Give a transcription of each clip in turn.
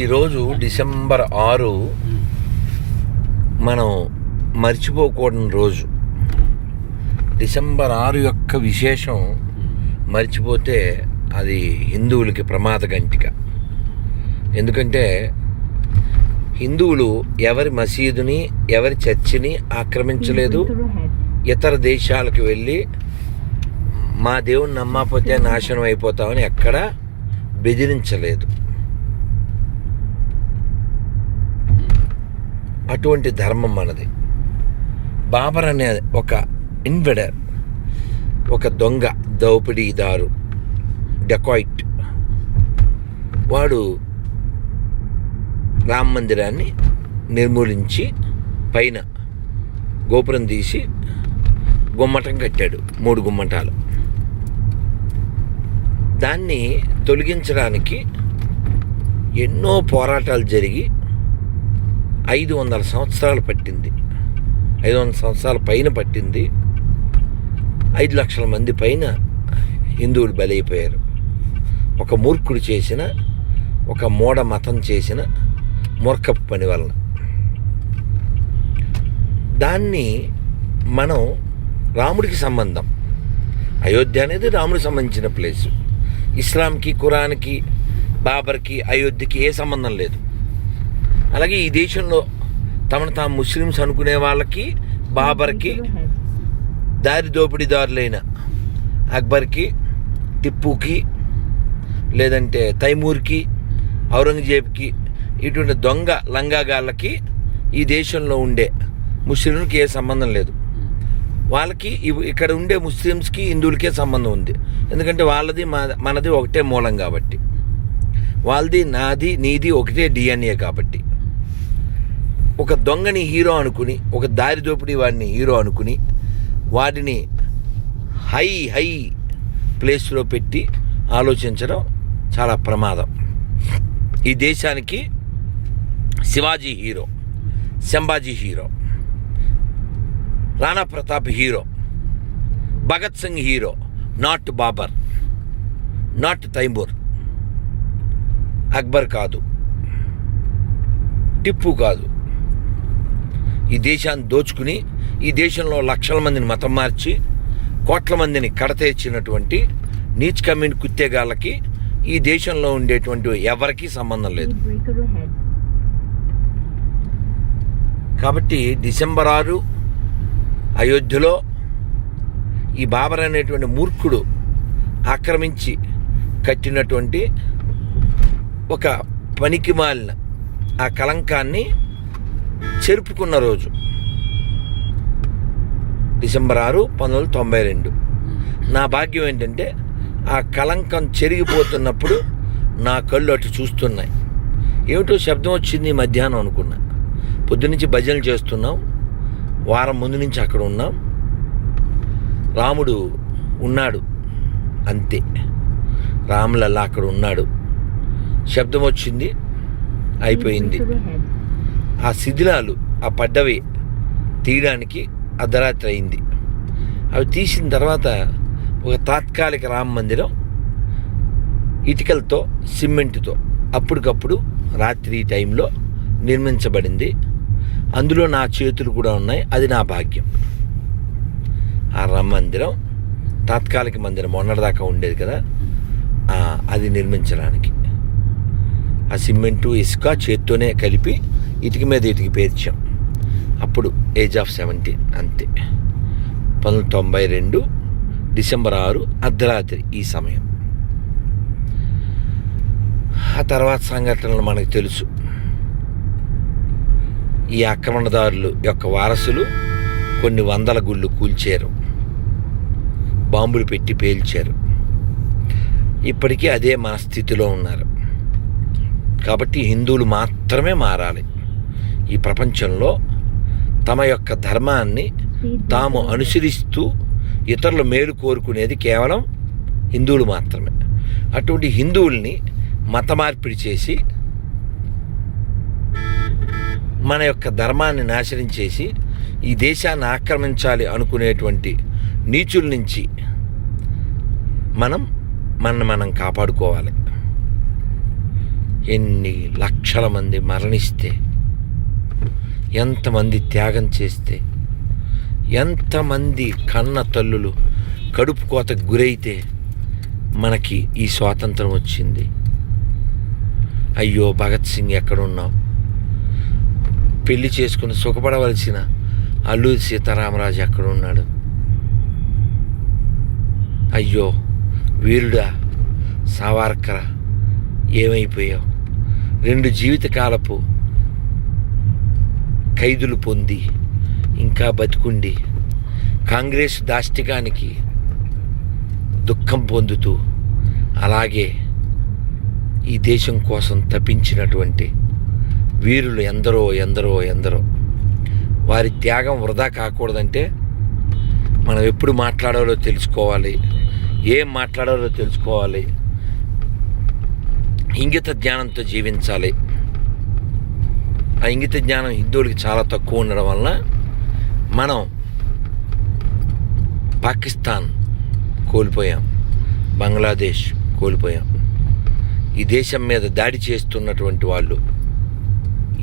ఈరోజు డిసెంబర్ 6 మనం మర్చిపోకూడని రోజు. డిసెంబర్ 6 యొక్క విశేషం మర్చిపోతే అది హిందువులకి ప్రమాద గంటిక. ఎందుకంటే హిందువులు ఎవరి మసీదుని ఎవరి చర్చిని ఆక్రమించలేదు. ఇతర దేశాలకు వెళ్ళి మా దేవుని నమ్మకపోతే నాశనం అయిపోతామని ఎక్కడా బెదిరించలేదు. అటువంటి ధర్మం మనది. బాబర్ అనే ఒక ఇన్వెడర్, ఒక దొంగ, దోపిడీదారు, డెకాయిట్, వాడు రామ మందిరాన్ని నిర్మూలించి పైన గోపురం తీసి గుమ్మటం కట్టాడు, 3 గుమ్మటాలు. దాన్ని తొలగించడానికి ఎన్నో పోరాటాలు జరిగి 500 సంవత్సరాలు పట్టింది. 500 సంవత్సరాల పైన పట్టింది. 5 లక్షల మంది పైన హిందువులు బలైపోయారు. ఒక మూర్ఖుడు చేసిన, ఒక మూఢ మతం చేసిన మూర్ఖపు పని వలన. దాన్ని మనం రాముడికి సంబంధం. అయోధ్య అనేది రాముడికి సంబంధించిన ప్లేసు. ఇస్లాంకి, ఖురాన్కి, బాబర్కి, అయోధ్యకి ఏ సంబంధం లేదు. అలాగే ఈ దేశంలో తమను తాము ముస్లిమ్స్ అనుకునే వాళ్ళకి, బాబర్కి, దారి దోపిడీదారులైన అక్బర్కి, టిప్పుకి, లేదంటే తైమూర్కి, ఔరంగజేబ్కి, ఇటువంటి దొంగ లంగాగాళ్ళకి ఈ దేశంలో ఉండే ముస్లింలకి ఏ సంబంధం లేదు. వాళ్ళకి ఇక్కడ ఉండే ముస్లిమ్స్కి, హిందువులకే సంబంధం ఉంది. ఎందుకంటే వాళ్ళది మనది ఒకటే మూలం కాబట్టి. వాళ్ళది నాది నీది ఒకటే డిఎన్ఏ కాబట్టి. ఒక దొంగని హీరో అనుకుని, ఒక దారి దోపిడీ వాడిని హీరో అనుకుని, వాడిని హై ప్లేస్లో పెట్టి ఆలోచించడం చాలా ప్రమాదం. ఈ దేశానికి Shivaji hero, Sambhaji hero, Rana Pratap hero, Bhagat Singh hero, not Babur, not Taimur. Akbar కాదు, టిప్పు కాదు. ఈ దేశాన్ని దోచుకుని, ఈ దేశంలో లక్షల మందిని మతం మార్చి, కోట్ల మందిని కడతేర్చినటువంటి నీచ్ కమ్యూని కుత్తేగాళ్ళకి ఈ దేశంలో ఉండేటువంటి ఎవరికీ సంబంధం లేదు. కాబట్టి డిసెంబర్ 6 అయోధ్యలో ఈ బాబర్ అనేటువంటి మూర్ఖుడు ఆక్రమించి కట్టినటువంటి ఒక పనికిమాలిన ఆ కలంకాన్ని చెరుపుకున్న రోజు డిసెంబర్ 6, 1992. నా భాగ్యం ఏంటంటే ఆ కలంకం చెరిగిపోతున్నప్పుడు నా కళ్ళు అటు చూస్తున్నాయి. ఏమిటో శబ్దం వచ్చింది మధ్యాహ్నం అనుకున్నా. పొద్దునుంచి భజనలు చేస్తున్నాం, వారం ముందు నుంచి అక్కడ ఉన్నాం. రాముడు ఉన్నాడు అంతే, రాములల్లా అక్కడ ఉన్నాడు. శబ్దం వచ్చింది, అయిపోయింది. ఆ శిథిలాలు, ఆ పడ్డవి తీయడానికి అర్ధరాత్రి అయింది. అవి తీసిన తర్వాత ఒక తాత్కాలిక రామ మందిరం ఇటుకలతో, సిమెంటుతో అప్పటికప్పుడు రాత్రి టైంలో నిర్మించబడింది. అందులో నా చేతులు కూడా ఉన్నాయి. అది నా భాగ్యం. ఆ రామ మందిరం, తాత్కాలిక మందిరం మొన్నటిదాకా ఉండేది కదా, అది నిర్మించడానికి ఆ సిమెంటు, ఇసుక చేత్తోనే కలిపి ఇటుక మీద ఇటుక పేర్చాం. అప్పుడు ఏజ్ ఆఫ్ 70 అంతే. 1992 డిసెంబర్ 6 అర్ధరాత్రి ఈ సమయం. ఆ తర్వాత సంఘటనలు మనకు తెలుసు. ఈ ఆక్రమణదారులు యొక్క వారసులు కొన్ని వందల గుళ్ళు కూల్చారు, బాంబులు పెట్టి పేల్చారు. ఇప్పటికీ అదే మనస్థితిలో ఉన్నారు. కాబట్టి హిందువులు మాత్రమే మారాలి. ఈ ప్రపంచంలో తమ యొక్క ధర్మాన్ని తాము అనుసరిస్తూ ఇతరుల మేలు కోరుకునేది కేవలం హిందువులు మాత్రమే. అటువంటి హిందువుల్ని మత మార్పిడి చేసి మన యొక్క ధర్మాన్ని నాశనం చేసి ఈ దేశాన్ని ఆక్రమించాలి అనుకునేటువంటి నీచుల నుంచి మనం కాపాడుకోవాలి. ఎన్ని లక్షల మంది మరణిస్తే, ఎంతమంది త్యాగం చేస్తే, ఎంతమంది కన్న తల్లులు కడుపు కోతకు గురైతే మనకి ఈ స్వాతంత్రం వచ్చింది. అయ్యో భగత్ సింగ్ ఎక్కడున్నావు? పెళ్లి చేసుకుని సుఖపడవలసిన అల్లూరి సీతారామరాజు ఎక్కడున్నాడు? అయ్యో వీరుడా సావర్కర్ ఏమైపోయావు? 2 జీవితకాలపు ఖైదులు పొంది ఇంకా బతికుండి కాంగ్రెస్ దాష్టికానికి దుఃఖం పొందుతూ అలాగే ఈ దేశం కోసం తపించినటువంటి వీరులు ఎందరో ఎందరో ఎందరో. వారి త్యాగం వృధా కాకూడదంటే మనం ఎప్పుడు మాట్లాడాలో తెలుసుకోవాలి, ఏం మాట్లాడాలో తెలుసుకోవాలి, ఇంగిత జ్ఞానంతో జీవించాలి. ఆ ఇంగిత జ్ఞానం హిందువులకి చాలా తక్కువ ఉండడం వలన మనం పాకిస్తాన్ కోల్పోయాం, బంగ్లాదేశ్ కోల్పోయాం. ఈ దేశం మీద దాడి చేస్తున్నటువంటి వాళ్ళు,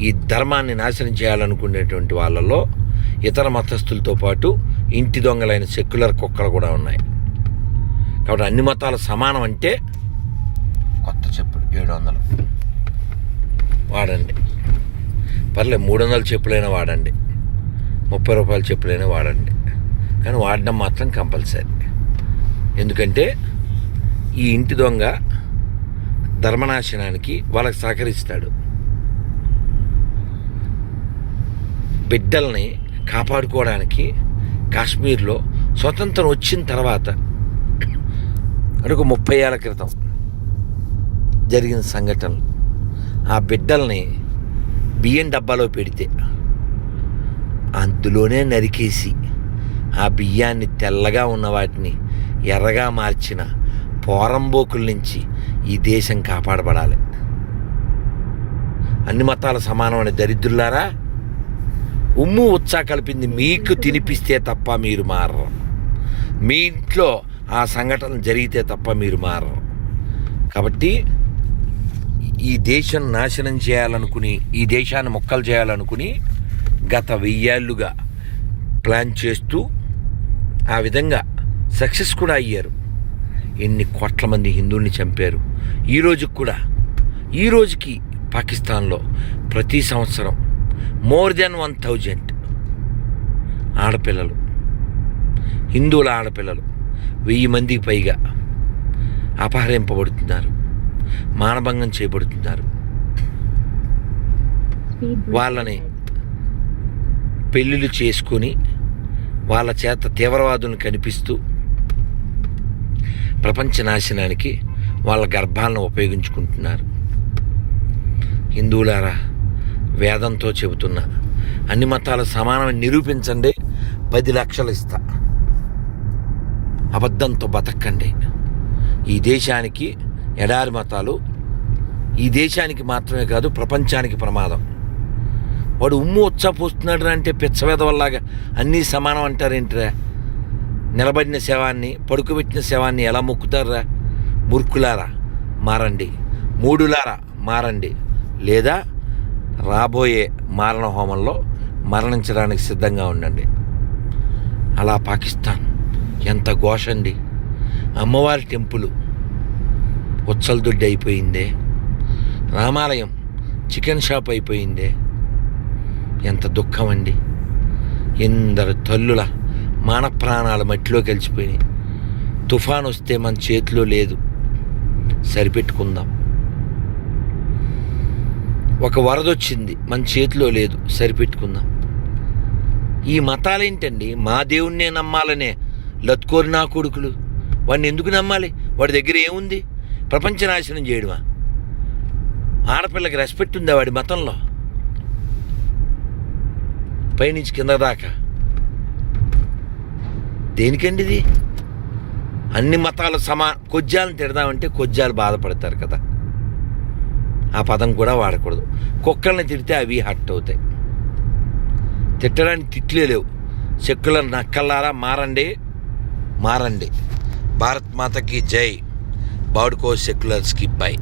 ఈ ధర్మాన్ని నాశనం చేయాలనుకునేటువంటి వాళ్ళలో ఇతర మతస్థులతో పాటు ఇంటి దొంగలైన సెక్యులర్ కుక్కలు కూడా ఉన్నాయి. కాబట్టి అన్ని మతాలు సమానం అంటే కొత్త చెప్పులు 700 వాడండి, పర్లేదు 300 చెప్పులైనా వాడండి, 30 రూపాయల చెప్పులైనా వాడండి, కానీ వాడడం మాత్రం కంపల్సరీ. ఎందుకంటే ఈ ఇంటి దొంగ ధర్మనాశనానికి వాళ్ళకి సహకరిస్తాడు. బిడ్డల్ని కాపాడుకోవడానికి కాశ్మీర్లో స్వతంత్రం వచ్చిన తర్వాత అంటే 30 ఏళ్ల క్రితం జరిగిన సంఘటనలు, ఆ బిడ్డల్ని బియ్యం డబ్బాలో పెడితే అందులోనే నరికేసి ఆ బియ్యాన్ని తెల్లగా ఉన్న వాటిని ఎర్రగా మార్చిన పోరంబోకుల నుంచి ఈ దేశం కాపాడబడాలి. అన్ని మతాల సమానమైన దరిద్రులారా, ఉమ్ము ఉత్సాహ కలిపింది మీకు తినిపిస్తే తప్ప మీరు మారరు. మీ ఇంట్లో ఆ సంఘటన జరిగితే తప్ప మీరు మారరు. కాబట్టి ఈ దేశం నాశనం చేయాలనుకుని, ఈ దేశాన్ని మొక్కలు చేయాలనుకుని గత 1000 ఏళ్ళుగా ప్లాన్ చేస్తూ ఆ విధంగా సక్సెస్ కూడా అయ్యారు. ఎన్ని కోట్ల మంది హిందువుల్ని చంపారు. ఈ రోజుకి పాకిస్తాన్లో ప్రతి సంవత్సరం more than 1000 ఆడపిల్లలు, హిందువుల ఆడపిల్లలు 1000 మందికి పైగా అపహరింపబడుతున్నారు, మానభంగం చేయబడుతున్నారు. వాళ్ళని పెళ్ళిళ్ళు చేసుకొని వాళ్ళ చేత తీవ్రవాదులను కనిపిస్తూ ప్రపంచ నాశనానికి వాళ్ళ గర్భాలను ఉపయోగించుకుంటున్నారు. హిందువులారా, వేదంతో చెబుతున్నా, అన్ని మతాల సమానమని నిరూపించండి, 10 లక్షలు ఇస్తా. అబద్ధంతో బతకండి. ఈ దేశానికి ఎడారి మతాలు ఈ దేశానికి మాత్రమే కాదు, ప్రపంచానికి ప్రమాదం. వాడు ఉమ్ము ఉచ్చపోస్తున్నాడు అంటే పిచ్చవేదవల్లాగా అన్నీ సమానం అంటారేంటిరా? నిలబడిన శవాన్ని, పడుకోబెట్టిన శవాన్ని ఎలా మొక్కుతారా? మూర్ఖులారా మారండి, మూడులారా మారండి, లేదా రాబోయే మారణ హోమంలో మరణించడానికి సిద్ధంగా ఉండండి. అలా పాకిస్తాన్ ఎంత ఘోషండి. అమ్మవారి టెంపుల్ ఉచ్చలదొడ్డి అయిపోయిందే, రామాలయం చికెన్ షాప్ అయిపోయిందే. ఎంత దుఃఖం అండి. ఎందరు తల్లుల మాన ప్రాణాలు మట్టిలో కలిసిపోయినాయి. తుఫాన్ వస్తే మన చేతిలో లేదు, సరిపెట్టుకుందాం. ఒక వరదొచ్చింది, మన చేతిలో లేదు, సరిపెట్టుకుందాం. ఈ మతాలేంటండి? మా దేవుణ్ణే నమ్మాలనే లత్కోరి నా కొడుకులు. వాడిని ఎందుకు నమ్మాలి? వాడి దగ్గర ఏముంది? ప్రపంచ నాశనం చేయడమా? ఆడపిల్లకి రెస్పెక్ట్ ఉందా వాడి మతంలో? పైనుంచి కింద దాకా దేనికండి ఇది? అన్ని మతాలు కొజ్జాలను తిడదామంటే కొజ్జాలు బాధపడతారు కదా, ఆ పదం కూడా వాడకూడదు. కుక్కల్ని తిడితే అవి హట్ అవుతాయి. తిట్టడానికి తిట్లే లేవు. సెక్కులర్ నక్కల్లారా మారండి, మారండి. భారత్ మాతకి జై. బాడుకో సెక్యులర్స్కి బై.